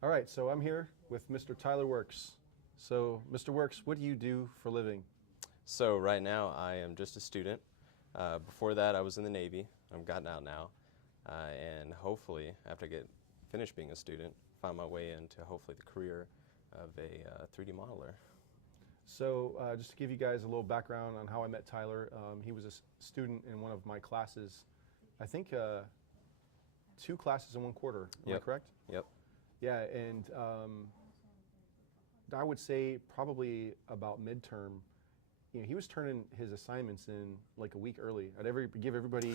All right, so I'm here with Mr. Tyler Works. So, Mr. Works, what do you do for a living? So right now I am just a student. Before that I was in the Navy. I've gotten out now. And hopefully after I get finished being a student, find my way into hopefully the career of a 3D modeler. So, just to give you guys a little background on how I met Tyler, he was a student in one of my classes. I think 2 classes in 1 quarter. Am I correct? Yep. Yeah, and I would say probably about midterm, he was turning his assignments in like a week early. I'd give everybody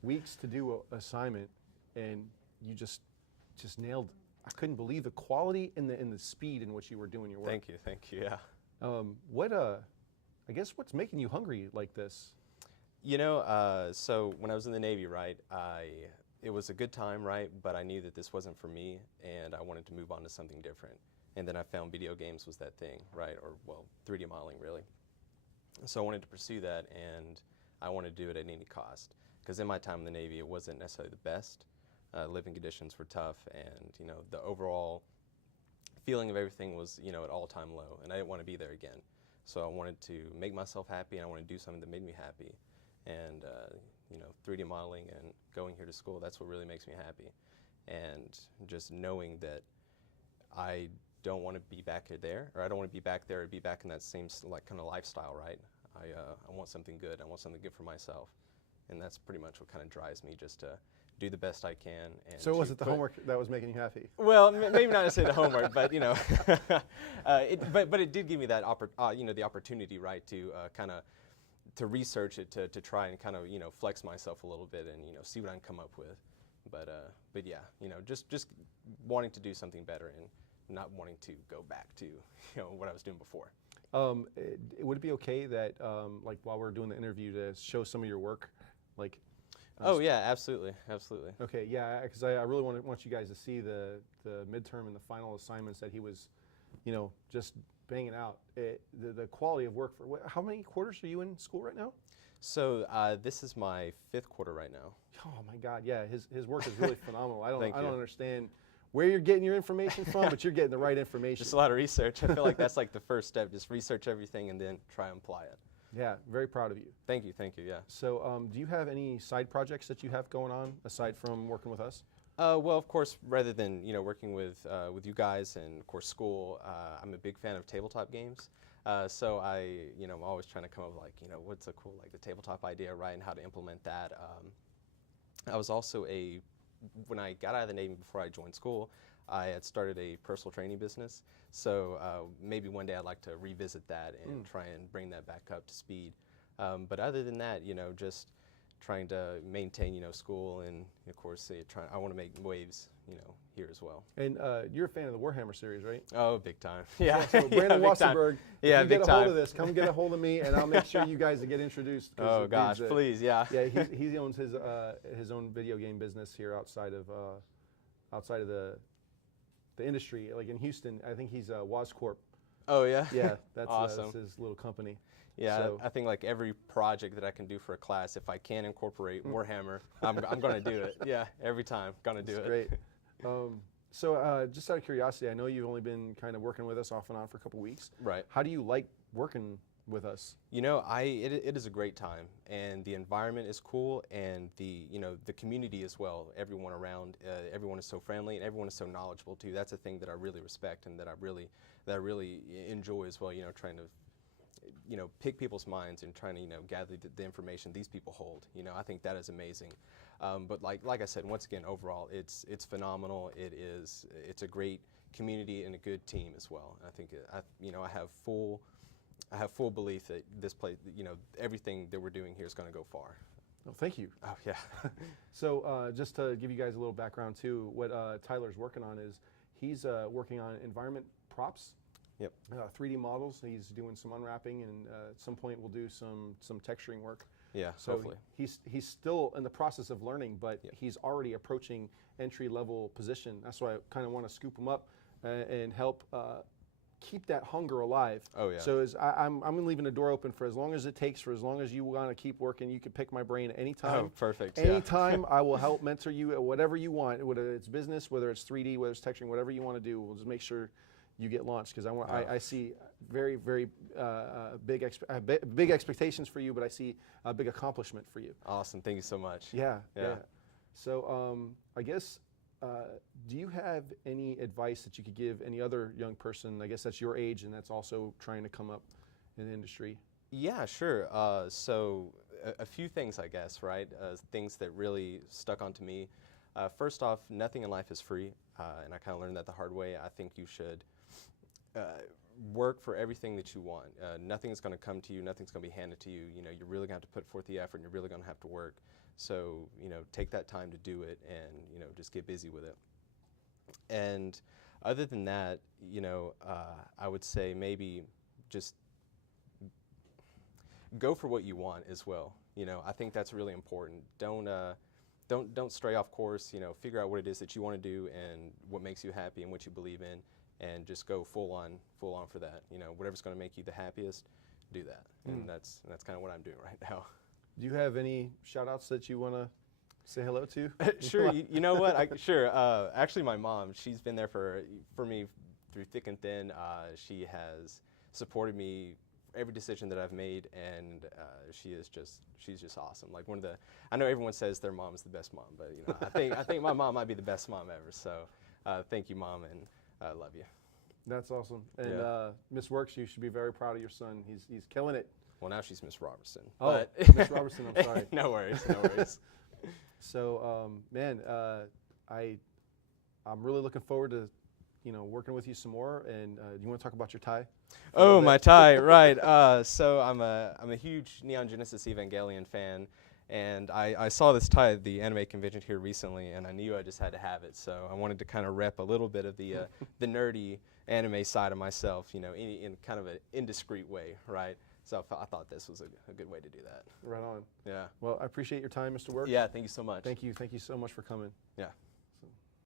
weeks to do an assignment, and you just nailed. I couldn't believe the quality and the speed in which you were doing your work. Thank you, yeah. I guess what's making you hungry like this? So when I was in the Navy, right, it was a good time, right, but I knew that this wasn't for me, and I wanted to move on to something different. And then I found video games was that thing, right, or, well, 3D modeling, really. So I wanted to pursue that, and I wanted to do it at any cost. Because in my time in the Navy, it wasn't necessarily the best. Living conditions were tough, and, the overall feeling of everything was, at all-time low, and I didn't want to be there again. So I wanted to make myself happy, and I wanted to do something that made me happy. And, 3D modeling and going here to school, that's what really makes me happy. And just knowing that I don't want to be back there, or I don't want to be back there or be back in that same kind of lifestyle, right? I want something good. I want something good for myself. And that's pretty much what kind of drives me, just to do the best I can. And So was it the homework that was making you happy? Well, maybe not necessarily the homework, but but it did give me that the opportunity, right, to kind of to research it, to try and kind of flex myself a little bit and see what I can come up with. But yeah, just wanting to do something better and not wanting to go back to what I was doing before. Would it be okay that like while we're doing the interview to show some of your work, like? Oh yeah, absolutely, absolutely. Okay, yeah, because I really want you guys to see the midterm and the final assignments that he was, just banging out. The quality of work for how many quarters are you in school right now? So this is my 5th quarter right now. Oh my God, yeah, his work is really phenomenal. I Thank don't you. understand where you're getting your information from, but you're getting the right information. Just a lot of research. I feel like that's like the first step. Just research everything and then try and apply it. Yeah, very proud of you. Thank you, yeah. So do you have any side projects that you have going on aside from working with us? Well, of course, rather than working with you guys and of course school, I'm a big fan of tabletop games. So I'm always trying to come up with what's a cool the tabletop idea, right, and how to implement that. I was also when I got out of the Navy before I joined school, I had started a personal training business. So maybe one day I'd like to revisit that and try and bring that back up to speed. But other than that, just trying to maintain, school, and of course, I want to make waves, here as well. And you're a fan of the Warhammer series, right? Oh, big time. Yeah. So Brandon Wasserberg, yeah, if you big get a hold time. of this, come get a hold of me, and I'll make sure you guys get introduced. Oh gosh, please, yeah. Yeah, he owns his own video game business here outside of the industry, like in Houston. I think he's WazCorp. Oh yeah. Yeah, that's awesome. That's his little company. Yeah, so, I think every project that I can do for a class, if I can incorporate Warhammer, I'm going to do it. Yeah, every time, going to do it. Great. So just out of curiosity, I know you've only been kind of working with us off and on for a couple weeks. Right. How do you like working with us? It is a great time, and the environment is cool, and the community as well. Everyone around, everyone is so friendly, and everyone is so knowledgeable too. That's a thing that I really respect and that I really enjoy as well. Trying to pick people's minds and trying to gather the information these people hold. I think that is amazing. But like I said, once again, overall, it's phenomenal. It's a great community and a good team as well. And I think I have full belief that this place, everything that we're doing here is going to go far. Oh, thank you. Oh yeah. So just to give you guys a little background too, what Tyler's working on is he's working on environment props. Yep. 3D models. He's doing some unwrapping, and at some point we'll do some texturing work. Yeah, so hopefully. He's still in the process of learning, but yep. He's already approaching entry-level position. That's why I kind of want to scoop him up and help keep that hunger alive. Oh, yeah. So I'm leaving the door open for as long as it takes, for as long as you want to keep working. You can pick my brain anytime. Oh, perfect. Anytime. I will help mentor you at whatever you want, whether it's business, whether it's 3D, whether it's texturing, whatever you want to do. We'll just make sure you get launched, because I see very, very big expectations for you, but I see a big accomplishment for you. Awesome. Thank you so much. Yeah. Yeah. So I guess, do you have any advice that you could give any other young person, I guess that's your age and that's also trying to come up in the industry? Yeah, sure. So a few things, I guess, right? Things that really stuck onto me. First off, nothing in life is free, and I kind of learned that the hard way. I think you should work for everything that you want. Nothing's going to come to you. Nothing's going to be handed to you. You know, you're really going to have to put forth the effort, and you're really going to have to work. So, you know, take that time to do it, and, you know, just get busy with it. And other than that, you know, I would say maybe just go for what you want as well. You know, I think that's really important. Don't stray off course. You know, figure out what it is that you want to do and what makes you happy and what you believe in, and just go full on for that. You know, whatever's going to make you the happiest, do that. And that's kind of what I'm doing right now. Do you have any shout outs that you want to say hello to? Sure. You know what? Sure. Actually, my mom, she's been there for me through thick and thin. She has supported me every decision that I've made, and she's just awesome. Like I know everyone says their mom is the best mom, but you know, I think my mom might be the best mom ever. So thank you, Mom, and I love you. That's awesome. And Yeah. Miss Works, you should be very proud of your son. He's killing it. Well, now she's Miss Robertson. Oh, but Miss Robertson, I'm sorry. No worries, no worries. So, man, I'm really looking forward to, you know, working with you some more. And do you want to talk about your tie? Oh, my tie, right. So I'm a huge Neon Genesis Evangelion fan, and I saw this tie at the anime convention here recently, and I knew I just had to have it. So I wanted to kind of rep a little bit of the nerdy anime side of myself, you know, in kind of an indiscreet way, right? So I thought this was a good way to do that. Right on. Yeah. Well, I appreciate your time, Mr. Works. Yeah, thank you so much. Thank you so much for coming. Yeah.